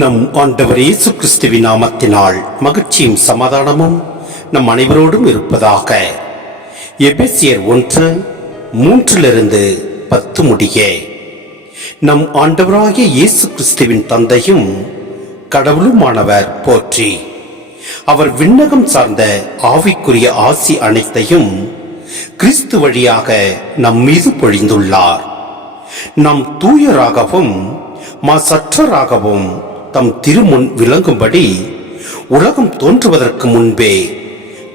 நம் ஆண்டவர் இயேசு கிறிஸ்துவின் நாமத்தினால் மகிழ்ச்சியும் சமாதானமும் நம் அனைவரோடும் இருப்பதாக. எபேசியர் 1:3-10 முடிய. நம் ஆண்டவராகிய இயேசு கிறிஸ்துவின் தந்தையும் கடவுளுமானவர் போற்றி. அவர் விண்ணகம் சார்ந்த ஆவிக்குரிய ஆசி அனைத்தையும் கிறிஸ்து வழியாக நம் மீது பொழிந்துள்ளார். நம் தூயராகவும் மாசற்றராகவும் தம் திருமுன் விளங்கும்படி உலகம் தோன்றுவதற்கு முன்பே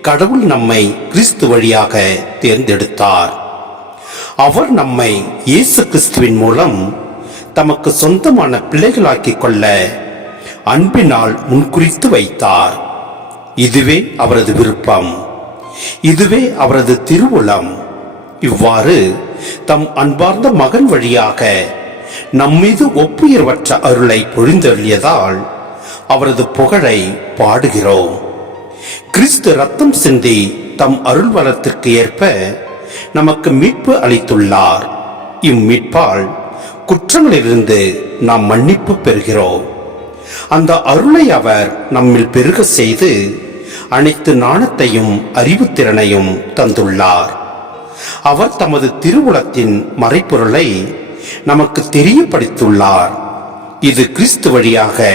கடவுள் நம்மை கிறிஸ்து வழியாக தேர்ந்தெடுத்தார். அவர் நம்மை இயேசு கிறிஸ்துவின் மூலம் தமக்கு சொந்தமான பிள்ளைகளாக்கிக் கொள்ள அன்பினால் முன்குறித்து வைத்தார். இதுவே அவரது விருப்பம், இதுவே அவரது திருவுளம். இவ்வாறு தம் அன்பார்ந்த மகன் வழியாக நம்மீது ஒப்புயர்வற்ற அருளை பொழிந்தருளியதால் அவரது புகழை பாடுகிறோம். கிறிஸ்து ரத்தம் சிந்தி தம் அருள் வளத்திற்கு ஏற்ப நமக்கு மீட்பு அளித்துள்ளார். இம்மீட்பால் குற்றங்களிலிருந்து நாம் மன்னிப்பு பெறுகிறோம். அந்த அருளை அவர் நம்மில் பெருக செய்து அனைத்து ஞானத்தையும் அறிவுத்திறனையும் தந்துள்ளார். அவர் தமது திருவுளத்தின் மறைப்பொருளை நமக்கு தெரியப்படுத்தியுள்ளார். இது கிறிஸ்து வழியாக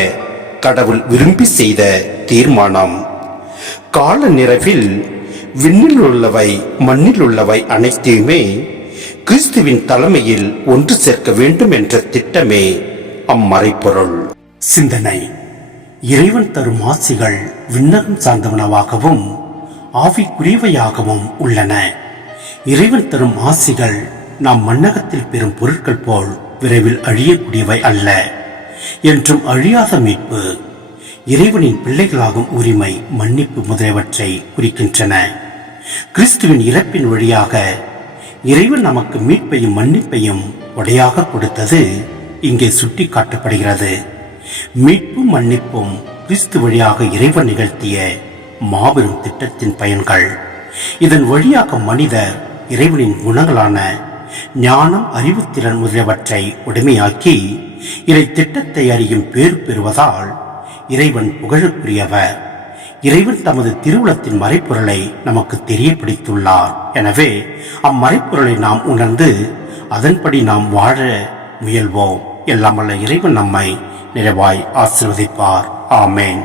கடவுள் விரும்பி செய்த தீர்மானம். கால நிறைவில் விண்ணில் உள்ளவை மண்ணில் உள்ளவை அனைத்தையுமே கிறிஸ்துவின் தலைமையில் ஒன்று சேர்க்க வேண்டும் என்ற திட்டமே அம்மறைப்பொருள். சிந்தனை: இறைவன் தரும் ஆசிகள் விண்ணகம் சார்ந்தவனவாகவும் ஆவிக்குரியவையாகவும் உள்ளன. இறைவன் தரும் ஆசிகள் நாம் மண்ணகத்தில் பெறும் பொருட்கள் போல் விரைவில் அழியக்கூடியவை அல்ல, என்றும் அழியாத மீட்பு, இறைவனின் பிள்ளைகளாகும் உரிமை, மன்னிப்பு முதலியவற்றை குறிக்கின்றன. கிறிஸ்துவின் இறப்பின் வழியாக இறைவன் நமக்கு மீட்பையும் மன்னிப்பையும் கொடையாக கொடுத்தது இங்கே சுட்டி காட்டப்படுகிறது. மீட்பும் மன்னிப்பும் கிறிஸ்து வழியாக இறைவன் நிகழ்த்திய மாபெரும் திட்டத்தின் பயன்கள். இதன் வழியாக மனிதர் இறைவனின் குணங்களான ஞானம், அறிவுத்திறன் முதலியவற்றை உடைமையாக்கி இறை திட்டத்தை அறியும் பேறு பெறுவதால் இறைவன் புகழுக்குரியவர். இறைவன் தமது திருவுளத்தின் மறைப்பொருளை நமக்கு தெரியப்படுத்தியுள்ளார். எனவே அம்மறைப்பொருளை நாம் உணர்ந்து அதன்படி நாம் வாழ முயல்வோம். எல்லாம் வல்ல இறைவன் நம்மை நிறைவாய் ஆசீர்வதிப்பார். ஆமேன்.